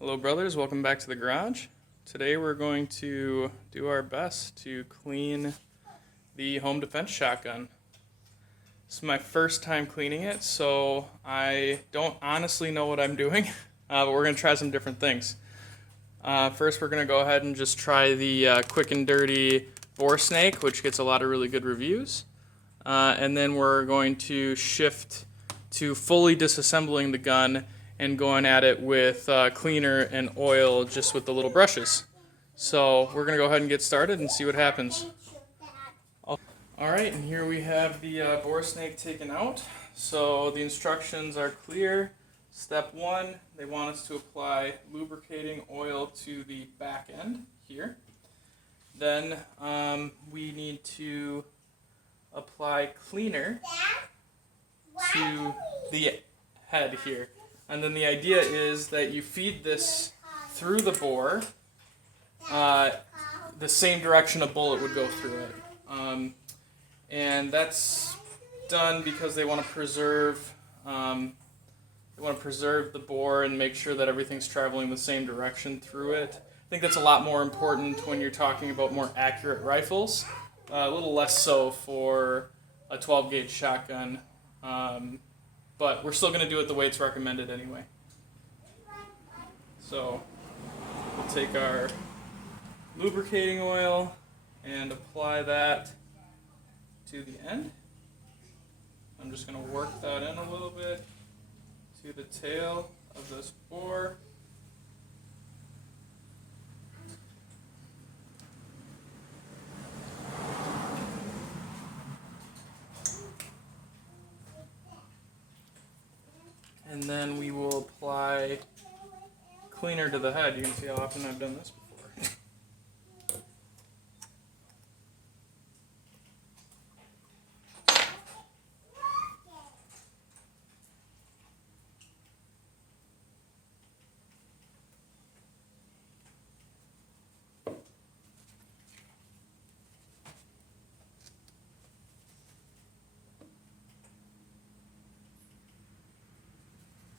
Hello brothers, welcome back to the garage. Today we're going to do our best to clean the home defense shotgun. This is my first time cleaning it, so I don't honestly know what I'm doing, but we're going to try some different things. First we're going to go ahead and just try the quick and dirty bore snake, which gets a lot of really good reviews. And then we're going to shift to fully disassembling the gun and going at it with cleaner and oil just with the little brushes. So we're going to go ahead and get started and see what happens. Alright, and here we have the bore snake taken out. So the instructions are clear. Step 1, they want us to apply lubricating oil to the back end here. Then we need to apply cleaner to the head here. And then the idea is that you feed this through the bore the same direction a bullet would go through it. And that's done because they want to preserve the bore and make sure that everything's traveling the same direction through it. I think that's a lot more important when you're talking about more accurate rifles. A little less so for a 12 gauge shotgun. But we're still going to do it the way it's recommended anyway. So we'll take our lubricating oil and apply that to the end. I'm just going to work that in a little bit to the tail of this bore. And then we will apply cleaner to the head. You can see how often I've done this before.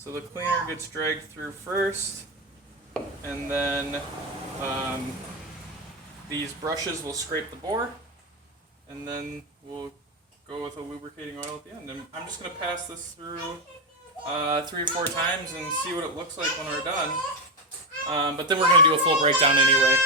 So the cleaner gets dragged through first, and then these brushes will scrape the bore, and then we'll go with a lubricating oil at the end. And I'm just going to pass this through 3 or 4 times and see what it looks like when we're done. But then we're going to do a full breakdown anyway.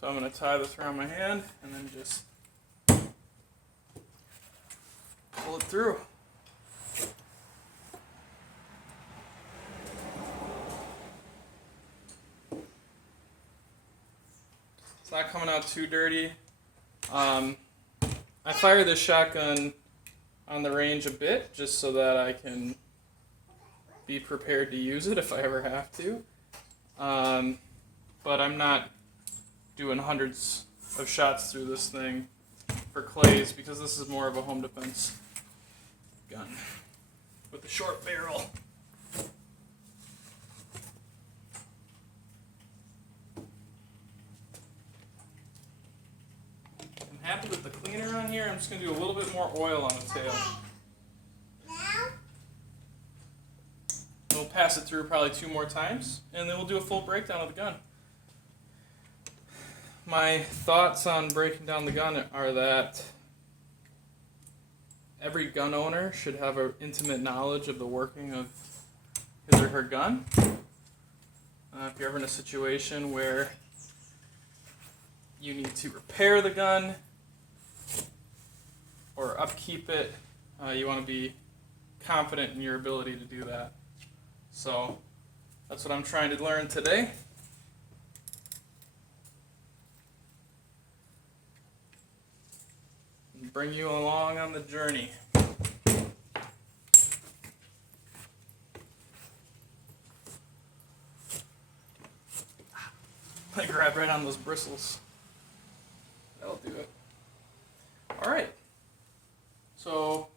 So I'm going to tie this around my hand and then just pull it through. It's not coming out too dirty. I fire this shotgun on the range a bit just so that I can be prepared to use it if I ever have to. But I'm not doing hundreds of shots through this thing for clays because this is more of a home defense gun with a short barrel. I'm happy with the cleaner on here. I'm just going to do a little bit more oil on the tail. We'll pass it through probably 2 more times, and then we'll do a full breakdown of the gun. My thoughts on breaking down the gun are that every gun owner should have an intimate knowledge of the working of his or her gun. If you're ever in a situation where you need to repair the gun or upkeep it, you want to be confident in your ability to do that. So that's what I'm trying to learn today. And bring you along on the journey. gonna grab right on those bristles. That'll do it. All right. So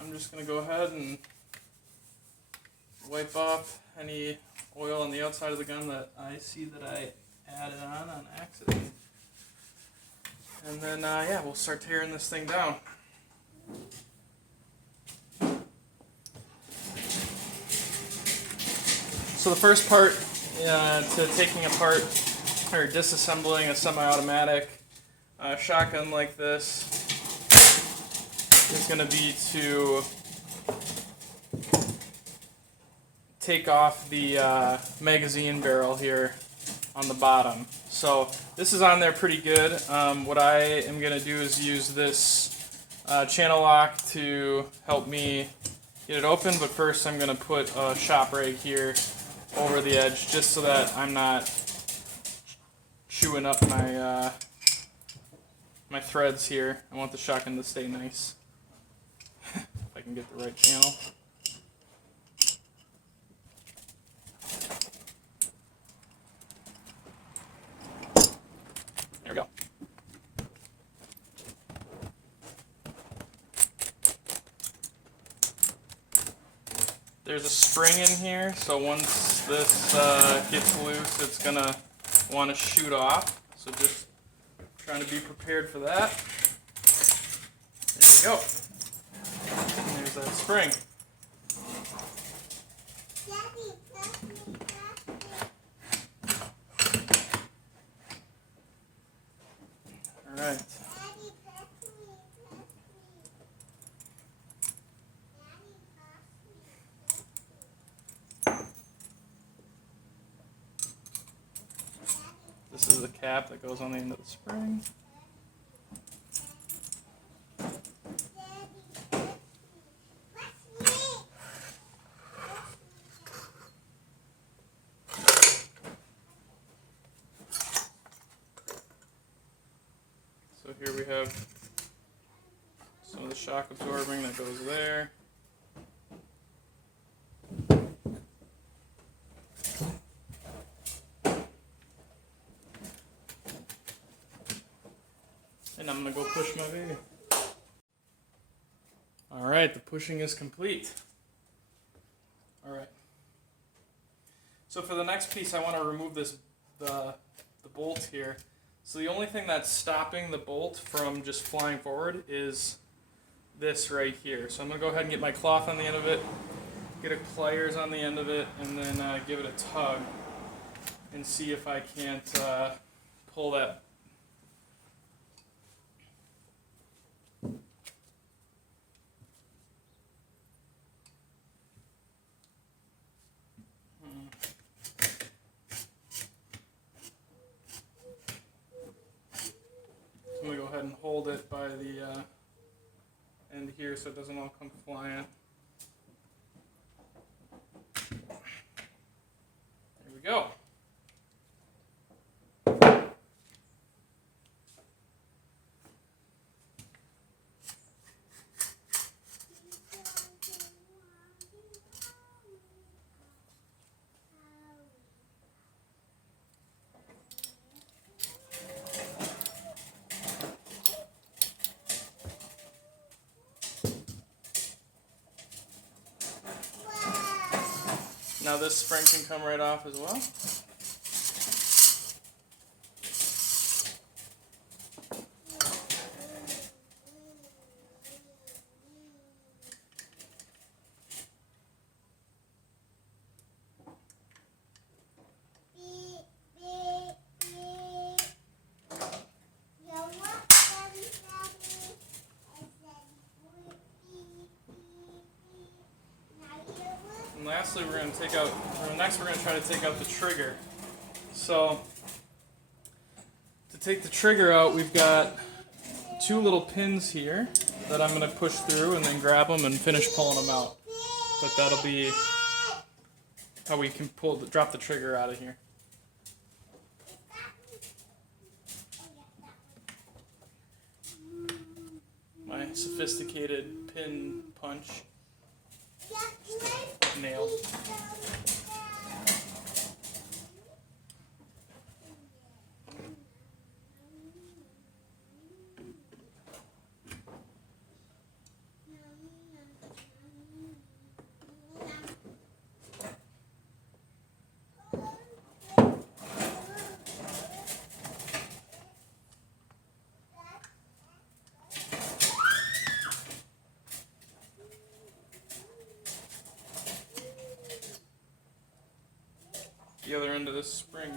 I'm just gonna go ahead and wipe off any oil on the outside of the gun that I see that I added on accident. And then, yeah, we'll start tearing this thing down. So the first part to taking apart or disassembling a semi-automatic shotgun like this is going to be to take off the magazine barrel here on the bottom. So this is on there pretty good. What I am going to do is use this channel lock to help me get it open, but first I'm going to put a shop rag here over the edge just so that I'm not chewing up my my threads here. I want the shotgun to stay nice. If I can get the right channel. There we go. There's a spring in here, so once this gets loose, it's gonna want to shoot off. So just trying to be prepared for that. There we go. And there's that spring. All right. This is the cap that goes on the end of the spring. So here we have some of the shock absorbing that goes there. And I'm going to go push my baby. Alright, the pushing is complete. Alright. So for the next piece, I want to remove the bolt here. So the only thing that's stopping the bolt from just flying forward is this right here. So I'm going to go ahead and get my cloth on the end of it, get a pliers on the end of it, and then give it a tug and see if I can't pull that. I'm going to go ahead and hold it by the end here so it doesn't all come flying. There we go. Now this spring can come right off as well. And lastly, we're going to take out, next we're going to try to take out the trigger. So, to take the trigger out, we've got two little pins here that I'm going to push through and then grab them and finish pulling them out. But that'll be how we can drop the trigger out of here. My sophisticated pin punch. Nail. the other end of this spring.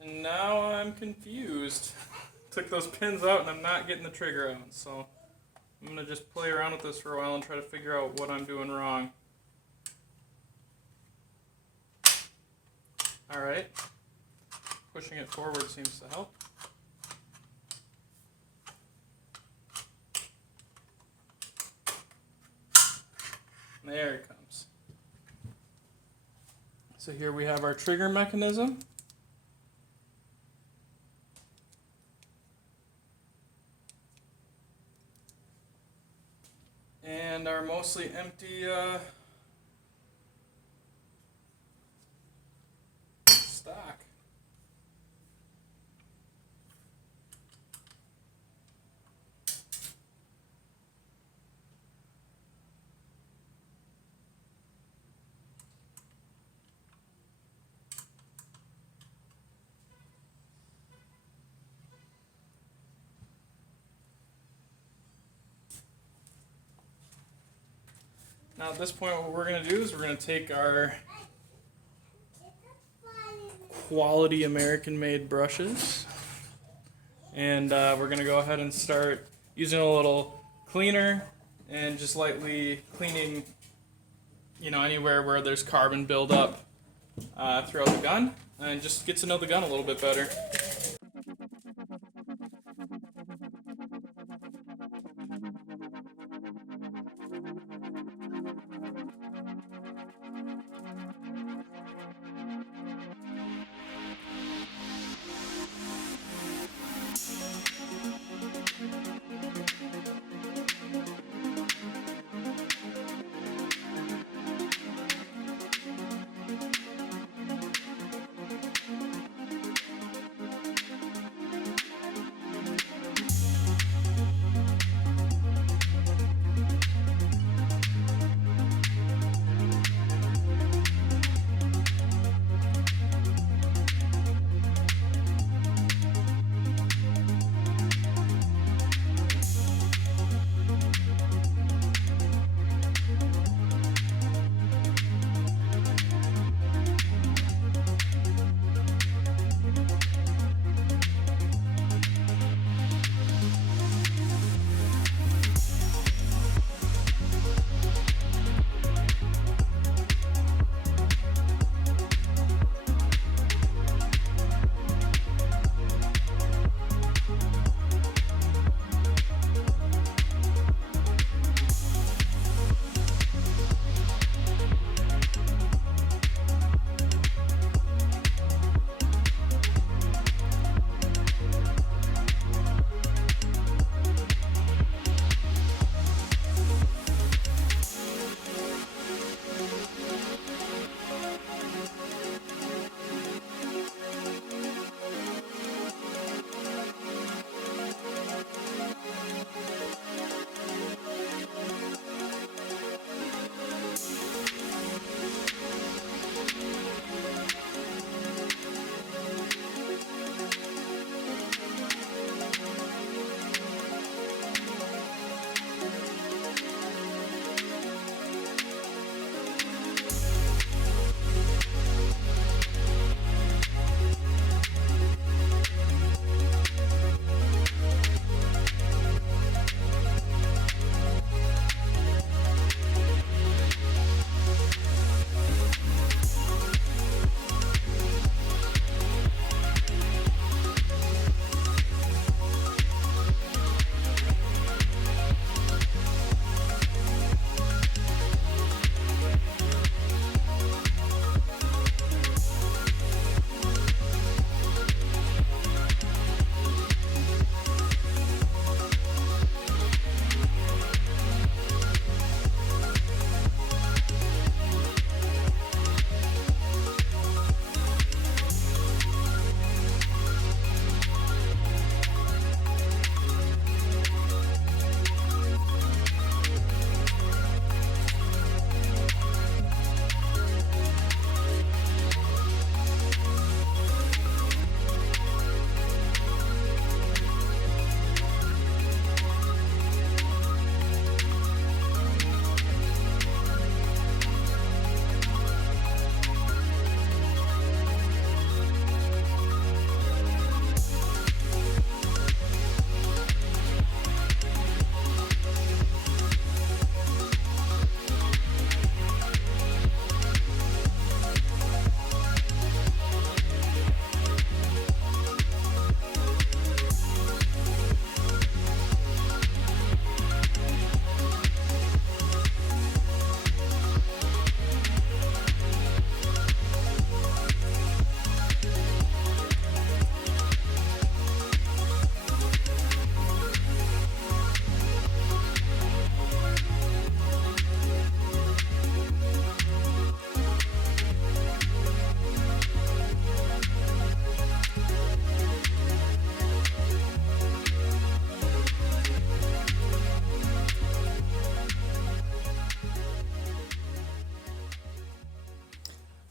And now I'm confused. Took those pins out and I'm not getting the trigger out, so I'm gonna just play around with this for a while and try to figure out what I'm doing wrong. Alright, pushing it forward seems to help. There it comes. So here we have our trigger mechanism. And our mostly empty stock. Now at this point what we're going to do is we're going to take our quality American made brushes and we're going to go ahead and start using a little cleaner and just lightly cleaning, you know, anywhere where there's carbon buildup throughout the gun, and just get to know the gun a little bit better.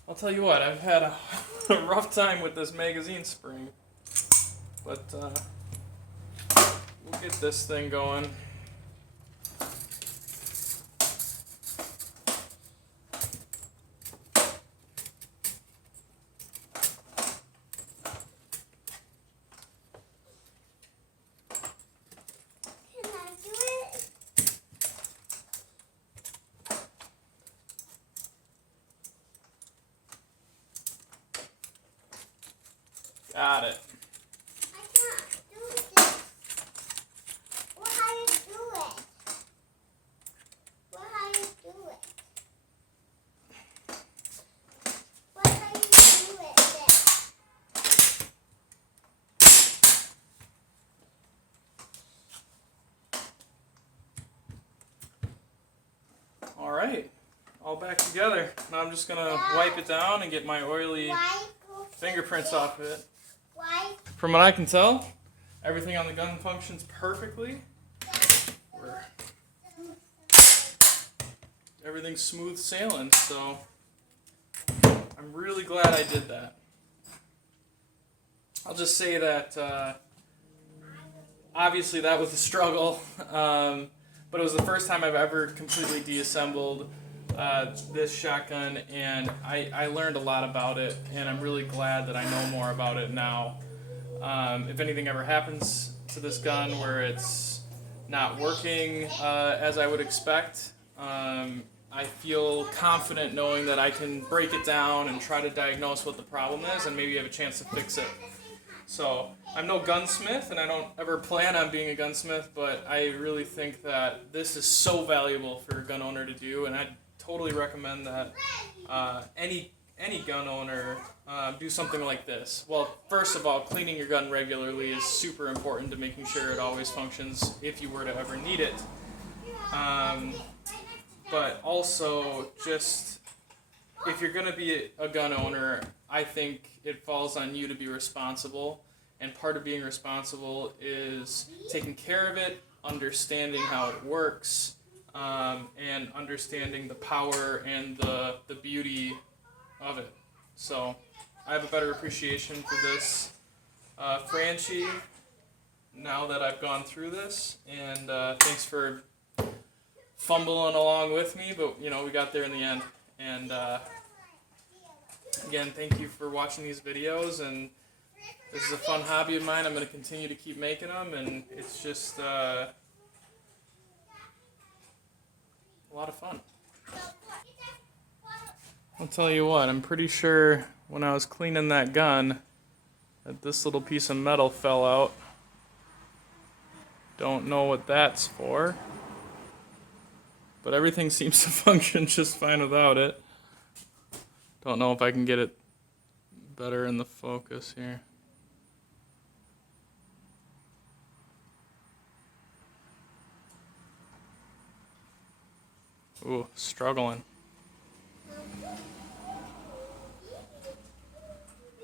I'll tell you what, I've had a rough time with this magazine spring, but we'll get this thing going. Got it. I can't do this. What how you do it? What how you do it? What how you do it? All right, all back together. Now I'm just gonna wipe it down and get my oily fingerprints off of it. Why? From what I can tell, everything on the gun functions perfectly. Everything's smooth sailing, so I'm really glad I did that. I'll just say that obviously that was a struggle, but it was the first time I've ever completely deassembled this shotgun, and I learned a lot about it, and I'm really glad that I know more about it now. If anything ever happens to this gun where it's not working as I would expect, I feel confident knowing that I can break it down and try to diagnose what the problem is and maybe have a chance to fix it. So I'm no gunsmith, and I don't ever plan on being a gunsmith, but I really think that this is so valuable for a gun owner to do, and I'd totally recommend that any gun owner do something like this. Well, first of all, cleaning your gun regularly is super important to making sure it always functions if you were to ever need it. But also, just if you're going to be a gun owner, I think it falls on you to be responsible. And part of being responsible is taking care of it, understanding how it works, and understanding the power and the beauty of it. So I have a better appreciation for this Franchi now that I've gone through this, and thanks for fumbling along with me, but you know, we got there in the end. And again, thank you for watching these videos, and this is a fun hobby of mine. I'm going to continue to keep making them, and it's just a lot of fun. I'll tell you what, I'm pretty sure when I was cleaning that gun that this little piece of metal fell out. Don't know what that's for, but everything seems to function just fine without it. Don't know if I can get it better in the focus here. Ooh, struggling.